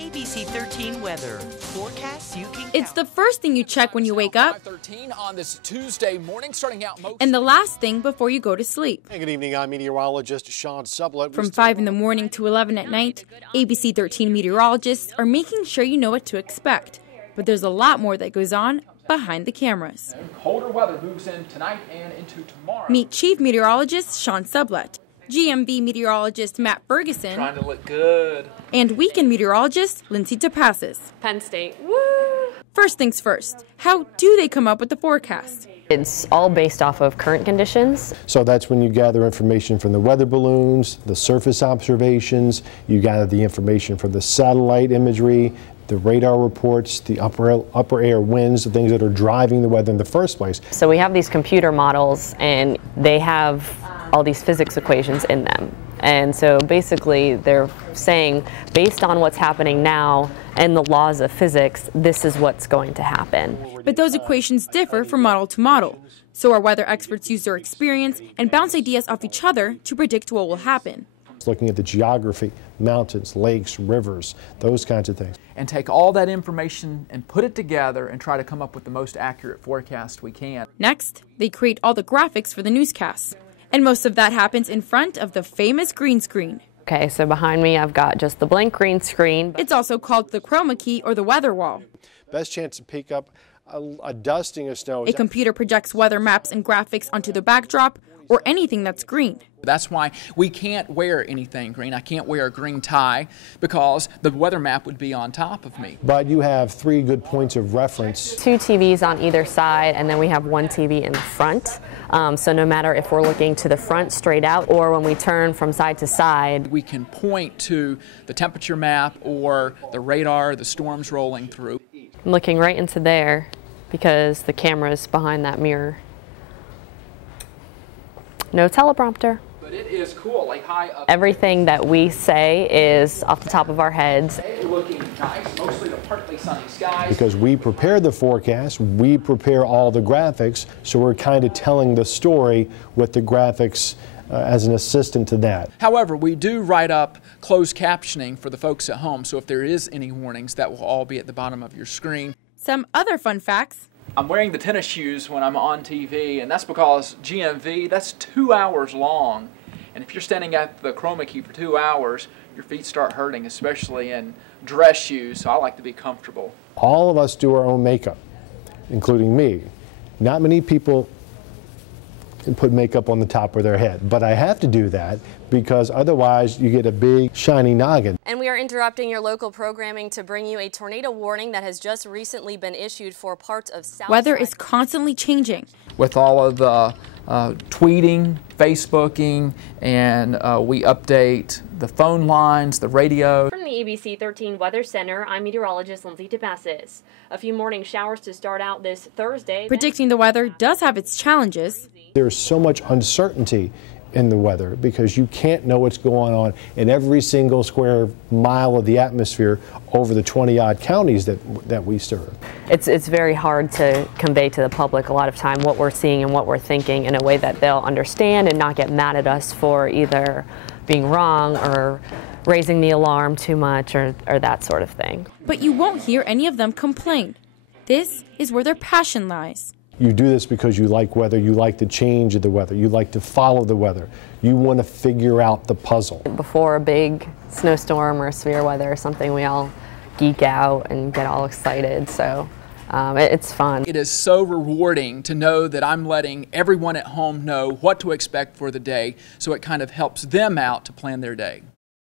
ABC 13 weather. Forecasts you can count. It's the first thing you check when you wake up, 5:13 on this Tuesday morning, starting out and the last thing before you go to sleep. Hey, good evening. I'm meteorologist Sean Sublett. From 5 in the morning to 11 at night, ABC 13 meteorologists are making sure you know what to expect. But there's a lot more that goes on behind the cameras. colder weather moves in tonight and into tomorrow. Meet Chief Meteorologist Sean Sublett, GMV meteorologist Matt Ferguson, Trying to look good. and weekend meteorologist Lindsay DePassis. Penn State, woo! First things first, how do they come up with the forecast? It's all based off of current conditions. So that's when you gather information from the weather balloons, the surface observations, you gather the information from the satellite imagery, the radar reports, the upper air winds, the things that are driving the weather in the first place. So we have these computer models and they have all these physics equations in them. And so basically they're saying, based on what's happening now and the laws of physics, this is what's going to happen. But those equations differ from model to model. So our weather experts use their experience and bounce ideas off each other to predict what will happen. Looking at the geography, mountains, lakes, rivers, those kinds of things. And take all that information and put it together and try to come up with the most accurate forecast we can. Next, they create all the graphics for the newscasts. And most of that happens in front of the famous green screen. Okay, so behind me I've got just the blank green screen. It's also called the chroma key or the weather wall. Best chance to pick up a dusting of snow. A computer projects weather maps and graphics onto the backdrop or anything that's green. That's why we can't wear anything green. I can't wear a green tie because the weather map would be on top of me. But you have 3 good points of reference. 2 TVs on either side, and then we have 1 TV in the front. So no matter if we're looking to the front straight out or when we turn from side to side, We can point to the temperature map or the radar, the storms rolling through. I'm looking right into there because the camera's behind that mirror. No teleprompter. But it is cool, like high up. Everything that we say is off the top of our heads. Looking nice, mostly the partly sunny skies. Because we prepare the forecast, we prepare all the graphics, so we're kind of telling the story with the graphics as an assistant to that. However, we do write up closed captioning for the folks at home, so if there is any warnings, that will all be at the bottom of your screen. Some other fun facts. I'm wearing the tennis shoes when I'm on TV, and that's because GMV, that's 2 hours long. And if you're standing at the chroma key for 2 hours, your feet start hurting, especially in dress shoes, so I like to be comfortable. All of us do our own makeup, including me. Not many people can put makeup on the top of their head, but I have to do that because otherwise you get a big shiny noggin. And we are interrupting your local programming to bring you a tornado warning that has just recently been issued for parts of South. Weather is constantly changing. With all of the tweeting, Facebooking, and we update the phone lines, the radio. From the ABC 13 Weather Center, I'm meteorologist Lindsay DePassis. A few morning showers to start out this Thursday. Predicting the weather does have its challenges. There's so much uncertainty in the weather because you can't know what's going on in every single square mile of the atmosphere over the 20-odd counties that we serve. It's very hard to convey to the public a lot of time what we're seeing and what we're thinking in a way that they'll understand and not get mad at us for either being wrong or raising the alarm too much or that sort of thing. But you won't hear any of them complain. This is where their passion lies. You do this because you like weather, you like the change of the weather, you like to follow the weather. You want to figure out the puzzle. Before a big snowstorm or severe weather or something, we all geek out and get all excited, so it's fun. It is so rewarding to know that I'm letting everyone at home know what to expect for the day, so it kind of helps them out to plan their day.